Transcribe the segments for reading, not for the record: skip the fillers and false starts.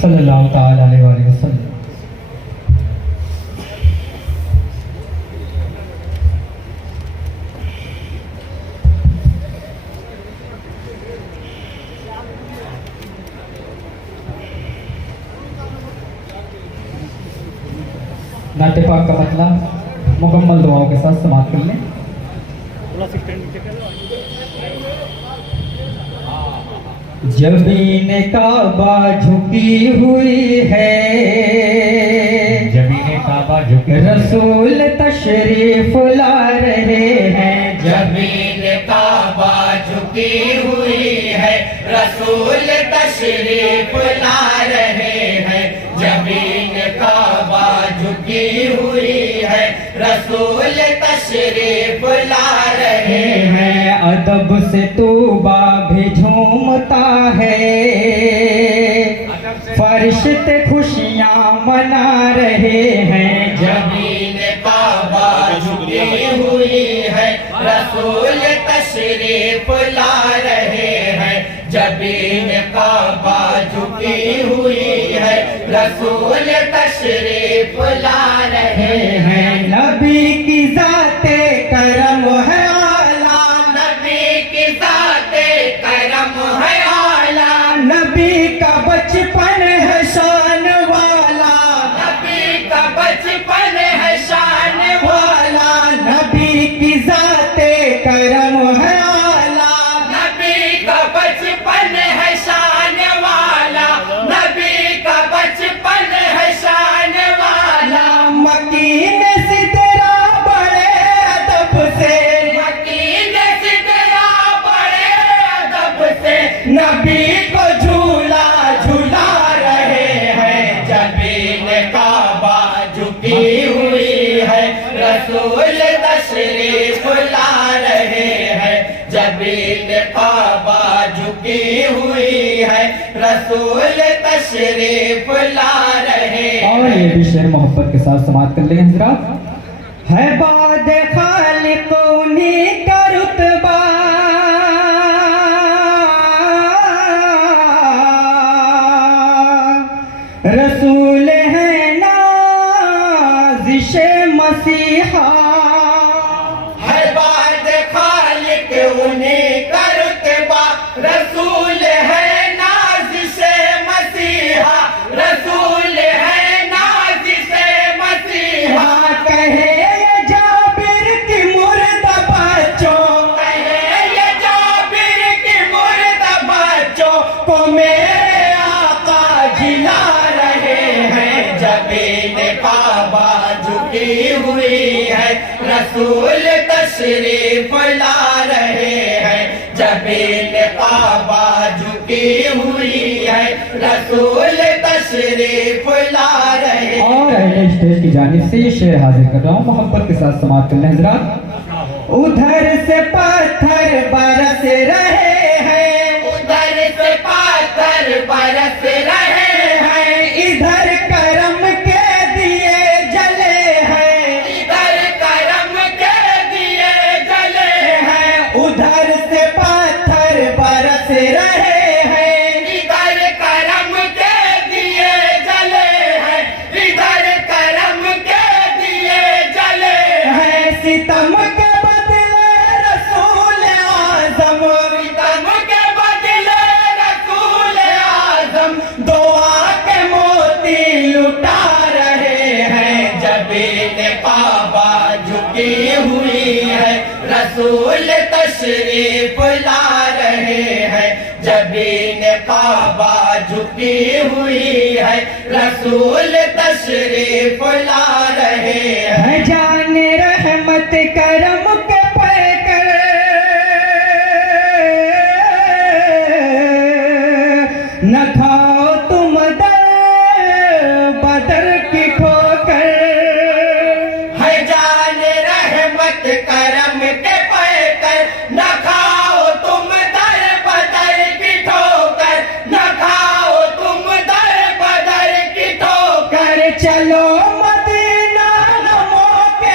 صلی اللہ تعالی علیہ وآلہ وسلم۔ نعت پاک کا مطلب مکمل دعاؤں کے ساتھ سماعت کر لیں۔ جبین کعبہ جھکی ہوئی ہے، جبین کعبہ جھکی رسول تشریف لا رہے ہیں۔ جبین کعبہ جھکی ہوئی ہے، رسول تشریف لا رہے ہیں۔ جبین کعبہ جھکی ہوئی ہے، رسول تشریف لا رہے ہیں۔ ادب سے طوبہ بھی جھومتا ہے، فرشتے خوشیاں منا رہے ہیں۔ جبین کعبہ جھکی ہوئی ہے، رسول تشریف لا رہے ہیں۔ جبین کعبہ جھکی ہوئی ہے، رسول تشریف لا رہے ہیں۔ نبی کی ذات کرم ہے اعلیٰ، نبی کی ذات کرم ہے اعلیٰ، نبی کا بچپن ہے شان والا، نبی کا بچپن ہے شان والا، نبی کی ذات کرم ہے اعلیٰ، نبی کا بچپن ہے شان والا، نبی کا بچپن ہے شان والا۔ مکین سدرا بڑے ادب سے، مکین سدرا بڑے ادب سے، نبی کو جھولا جھولا رہے ہیں۔ جبین کعبہ جھکی ہوئی ہے، رسول تشریف لا رہے ہیں۔ جبین کعبہ جھکی ہوئی ہے، رسول تشریف لا رہے ہیں۔ اور یہ بھی شعر محبت کے ساتھ سماعت کر لیں حضرات۔ ہے بعد خالق انہی کا رتبہ، رسول ہے نازش مسیحا، ہے بعد خالق انہیں کا رتبہ، رسول ہے نازش مسیحا، رسول ہے نازش مسیحا۔ کہے یہ جابر کی مردہ بچوں، کہے یہ جابر کی مردہ بچوں کو میرے آقا جلا رہے ہیں۔ جبین کعبہ جھکی ہوئی ہے، رسول تشریف لا رہے ہیں۔ جبین کعبہ جھکی ہوئی ہے، رسول تشریف لا رہے ہیں۔ اور اہل اسٹیج کی جانب سے یہ شعر حاضر کر رہا ہوں، محبت کے ساتھ سماعت کر لیں حضرات۔ ادھر سے پتھر برس رہے ہیں، ادھر سے پاتھر برس رہے ہیں، ادھر کرم کے دیے جلے ہیں، ادھر کرم کے دیے جلے ہیں، ادھر سے پتھر برس رہے ہیں، ادھر کرم کے دیے جلے ہیں، ادھر کرم کے دیے جلے ہیں۔ ستم کے بدلے رسول اعظم، ستم کے بدلے رسول اعظم دعا کے موتی لٹا رہے ہیں۔ جبین کعبہ جھکی ہوئی ہے، رسول تشریف لا رہے ہیں۔ جبین کعبہ جھکی ہوئی ہے، رسول تشریف لا رہے ہیں۔ ہے جان رحمت کرم کے پیکر، نہ کھاؤ تم در بدر کی ٹھوکر، ہے جان رحمت کرم کے پیکر، نہ کھاؤ تم در بدر کی ٹھوکر، نہ کھاؤ تم در بدر کی ٹھوکر۔ کر چلو مدینہ غموں کے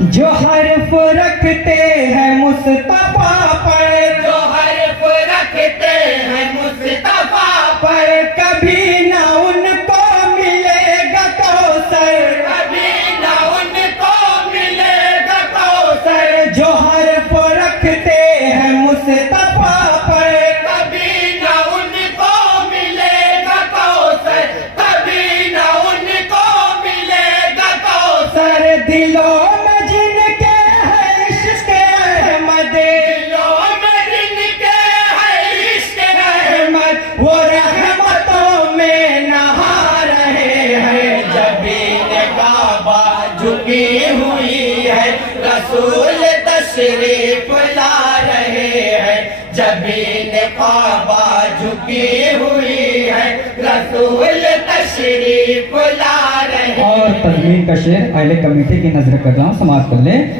جو حرف رکھتے ہیں مصطفیٰ پر، جو حرف رکھتے ہیں مصطفیٰ پر کبھی نہ ان کو ملے گا کوثر، کبھی نہ ان کو ملے گا کوثر۔ جو حرف رکھتے ہیں مصطفیٰ پر، کبھی نہ ان کو ملے گا کوثر، کبھی نہ ان کو ملے گا کوثر۔ دلوں میں جن کے ہے عشق احمد، دلوں میں جن کے ہے عشق احمد وہ رحمتوں میں نہا رہے ہیں۔ جبین کعبہ جھکی ہوئی ہے، رسول تشریف لا رہے ہیں۔ جبین کعبہ جھکی ہوئی ہے، رسول تشریف لا رہے ہیں۔ اور تضمین کا شعر اہل کمیٹی کی نظر کر رہا ہوں، سماعت کر لیں۔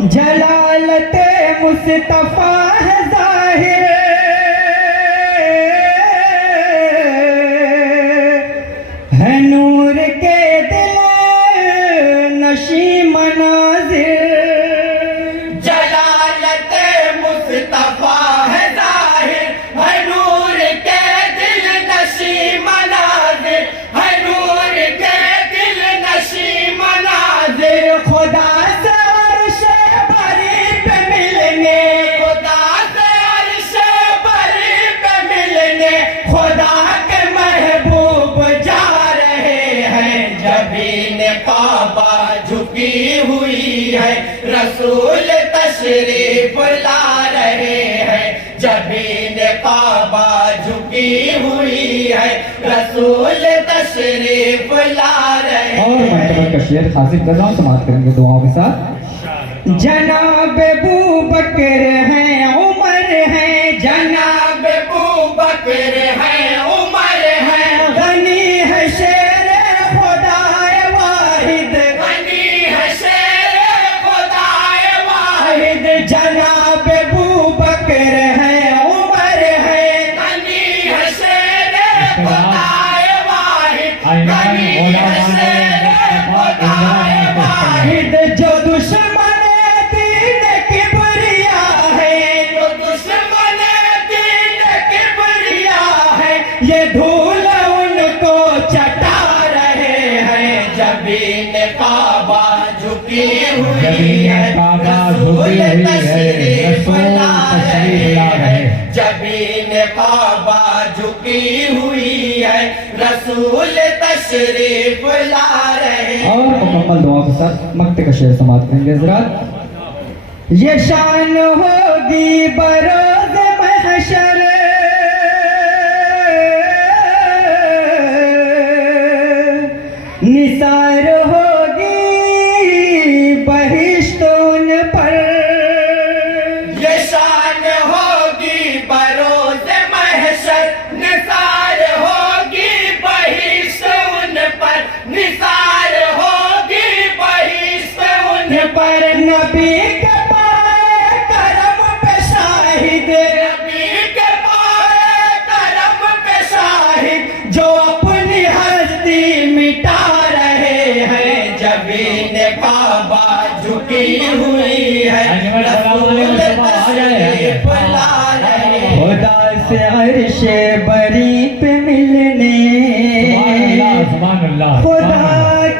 جلالت مصطفیٰ ہے ظاہر، ہے نور کے دل نشی مناظر۔ جلالت مصطفیٰ ہے ظاہر، ہے نور کے دل نشی مناظر، ہے نور کے دل نشی مناظر۔ خدا سے عرش بری پہ ملنے، خدا سے عرش بری پہ ملنے، خدا کے محبوب جا رہے ہیں۔ جبین کعبہ جھکی ہوئی ہے، رسول تشریف لا رہے ہیں۔ جبین کعبہ جھکی ہوئی ہے، رسول تشریف لا رہے ہیں۔ اور مرتبہ کا شعر حاصل کر رہا ہوں، سماعت کریں گے دعاؤں کے ساتھ۔ جناب ابوبکر ہیں عمر ہیں، جناب ابوبکر ہیں عمر ہیں، غنی ہے شیر خدا واحد، غنی ہے شیر خدائے واحد۔ جناب ابوبکر ہیں عمر ہیں، غنی ہے شیر خدائے واحد، غنی ہے شیر خدائے واحد۔ جو دشمن دین کبریا ہے، جو دشمن دین کبریا ہے، یہ دھول ان کو چٹا رہے ہیں۔ جبین کعبہ جھکی ہوئی جبین ہے، کعبہ رسول جھکی ہوئی ہے، تشریف رسول لا تشریف رہے لا رہے ہیں۔ ہیں۔ جبین کعبہ جھکی ہوئی ہے، رسول تشریف لا رہے ہیں۔ اور مکمل دعا کے ساتھ مقطع کا شعر سماعت کریں گے حضرات۔ یہ شان ہوگی بروز محشر، نثار ہوگی بہشت ان پر، یہ شان ہوگی بروز محشر، نثار ہوگی بہشت ان پر، نثار ہوگی بہشت ان پر نبی کے پائے کرم پہ شاہد، نبی کے پائے کرم پہ شاہد، جو اپنی ہستی مٹا رہے ہیں۔ جبین کعبہ جھکی ہوئی ہے، رسول تشریف لا رہے ہیں۔ خدا سے عرش بری پہ ملنے، خدا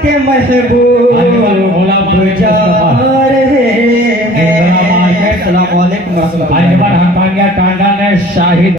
کے محبوب جا رہے ہیں۔ السلام علیکم ورحمۃ اللہ۔ انجمن حقانیہ ٹانڈا نے شاہد